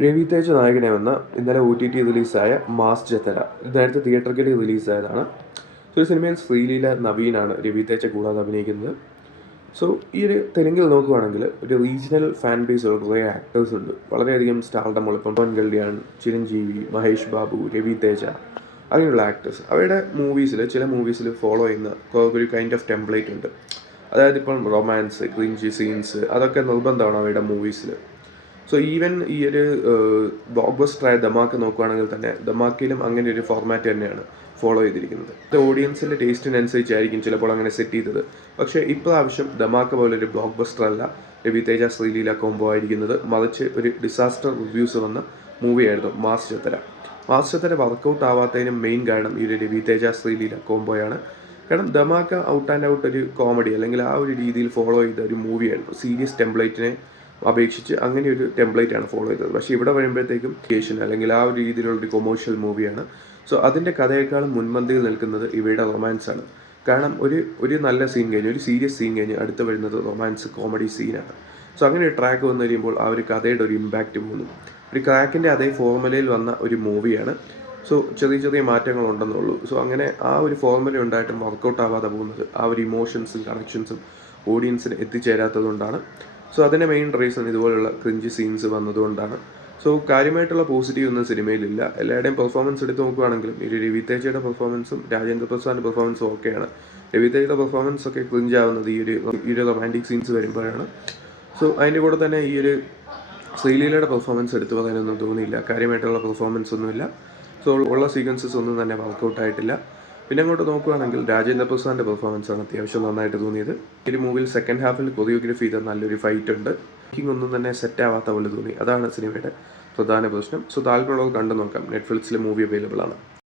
രവി തേജ നായകനെ വന്ന ഇന്നലെ OTT റിലീസായ മാസ് ജത്തര. ഇത് നേരത്തെ തിയേറ്ററിൽ റിലീസായതാണ്. സോ ഈ സിനിമയിൽ ശ്രീലീല നവീനാണ് രവി തേജ കൂടാതെ അഭിനയിക്കുന്നത്. സോ ഈ ഒരു തെലുങ്കിൽ നോക്കുകയാണെങ്കിൽ ഒരു റീജിയണൽ ഫാൻ ബേസുള്ള കുറേ ആക്ടേഴ്സ് ഉണ്ട്. വളരെയധികം സ്റ്റാർഡമുള്ള ഇപ്പം പവൻ കല്യാൺ, ചിരഞ്ജീവി, മഹേഷ് ബാബു, രവി തേജ അങ്ങനെയുള്ള ആക്ടേഴ്സ്. അവരുടെ ചില മൂവീസിൽ ഫോളോ ചെയ്യുന്ന ഒരു കൈൻഡ് ഓഫ് ടെംപ്ലേറ്റ് ഉണ്ട്. അതായത് ഇപ്പം റൊമാൻസ്, ക്രിഞ്ചി സീൻസ് അതൊക്കെ നിർബന്ധമാണ് അവരുടെ മൂവീസിൽ. സോ ഈവൻ ഈ ഒരു ബ്ലോക്ക് ബസ്റ്ററായ ധമാക്ക നോക്കുകയാണെങ്കിൽ തന്നെ ധമാക്കയിലും അങ്ങനെ ഒരു ഫോർമാറ്റ് തന്നെയാണ് ഫോളോ ചെയ്തിരിക്കുന്നത്. ഓഡിയൻസിൻ്റെ ടേസ്റ്റിനനുസരിച്ചായിരിക്കും ചിലപ്പോൾ അങ്ങനെ സെറ്റ് ചെയ്തത്. പക്ഷേ ഇപ്രാവശ്യം ധമാക്ക പോലൊരു ബ്ലോക്ക് ബസ്റ്റർ അല്ല രവി തേജ ശ്രീലീല കോംബോ ആയിരിക്കുന്നത്. മറിച്ച് ഒരു ഡിസാസ്റ്റർ റിവ്യൂസ് വന്ന മൂവിയായിരുന്നു മാസ് ജത്തര. മാസ് ജത്തര വർക്കൗട്ട് ആവാത്തതിനും മെയിൻ കാരണം ഈ ഒരു രവി തേജ ശ്രീലീല കോംബോയാണ്. കാരണം ധമാക്ക ഔട്ട് ആൻഡ് ഔട്ട് ഒരു കോമഡി അല്ലെങ്കിൽ ആ ഒരു രീതിയിൽ ഫോളോ ചെയ്ത ഒരു മൂവിയായിരുന്നു. സീരിയസ് ടെംപ്ലേറ്റിനെ അപേക്ഷിച്ച് അങ്ങനെ ഒരു ടെംപ്ലേറ്റാണ് ഫോളോ ചെയ്തത്. പക്ഷേ ഇവിടെ വരുമ്പോഴത്തേക്കും അല്ലെങ്കിൽ ആ ഒരു രീതിയിലുള്ളൊരു കൊമേഴ്ഷ്യൽ മൂവിയാണ്. സോ അതിൻ്റെ കഥയേക്കാളും മുൻപന്തിയിൽ നിൽക്കുന്നത് ഇവയുടെ റൊമാൻസാണ്. കാരണം ഒരു നല്ല സീൻ കഴിഞ്ഞ്, ഒരു സീരിയസ് സീൻ കഴിഞ്ഞ് അടുത്ത് വരുന്നത് റൊമാൻസ് കോമഡി സീനാണ്. സോ അങ്ങനെ ഒരു ട്രാക്ക് വന്നു കഴിയുമ്പോൾ ആ ഒരു കഥയുടെ ഒരു ഇമ്പാക്റ്റ് പോകുന്നു. ഒരു ക്രാക്കിൻ്റെ അതേ ഫോർമുലയിൽ വന്ന ഒരു മൂവിയാണ്. സോ ചെറിയ മാറ്റങ്ങളുണ്ടെന്നുള്ളൂ. സോ അങ്ങനെ ആ ഒരു ഫോർമുല ഉണ്ടായിട്ടും വർക്കൗട്ട് ആവാതെ പോകുന്നത് ആ ഒരു ഇമോഷൻസും കണക്ഷൻസും ഓഡിയൻസിന് എത്തിച്ചേരാത്തതുകൊണ്ടാണ്. സോ അതിൻ്റെ മെയിൻ റീസൺ ഇതുപോലുള്ള ക്രിഞ്ചി സീൻസ് വന്നതുകൊണ്ടാണ്. സോ കാര്യമായിട്ടുള്ള പോസിറ്റീവ് ഒന്നും സിനിമയിലില്ല. എല്ലാവരുടെയും പെർഫോമൻസ് എടുത്ത് നോക്കുകയാണെങ്കിലും ഈ രവി തേജയുടെ പെർഫോമൻസും രാജേന്ദ്ര പ്രസാദിൻ്റെ പെർഫോമൻസും ഓക്കെയാണ്. രവി തേജയുടെ പെർഫോമൻസ് ഒക്കെ ക്രിഞ്ച് ആവുന്നത് ഈ ഒരു റൊമാൻറ്റിക് സീൻസ് വരുമ്പോഴാണ്. സോ അതിൻ്റെ കൂടെ തന്നെ ഈ ഒരു ശ്രീലീലയുടെ പെർഫോമൻസ് എടുത്തു പറയാനൊന്നും തോന്നിയില്ല. കാര്യമായിട്ടുള്ള പെർഫോമൻസ് ഒന്നുമില്ല. സോ ഉള്ള സീക്വൻസസ് ഒന്നും തന്നെ വർക്കൗട്ട് ആയിട്ടില്ല. പിന്നെ അങ്ങോട്ട് നോക്കുകയാണെങ്കിൽ രാജേന്ദ്ര പ്രസാദിൻ്റെ പെർഫോമൻസാണ് അത്യാവശ്യം നന്നായിട്ട് തോന്നിയത്. ഈ മൂവിയിൽ സെക്കൻഡ് ഹാഫിൽ കൊറിയോഗ്രഫി ചെയ്ത നല്ലൊരു ഫൈറ്റ് ഉണ്ട്. ഒന്നും തന്നെ സെറ്റ് ആവാത്ത പോലെ തോന്നി. അതാണ് സിനിമയുടെ പ്രധാന പ്രശ്നം. സോ താല്പര്യമുള്ളത് കണ്ടു നോക്കാം. നെറ്റ്ഫ്ലിക്സിൽ മൂവി അവൈലബിൾ ആണ്.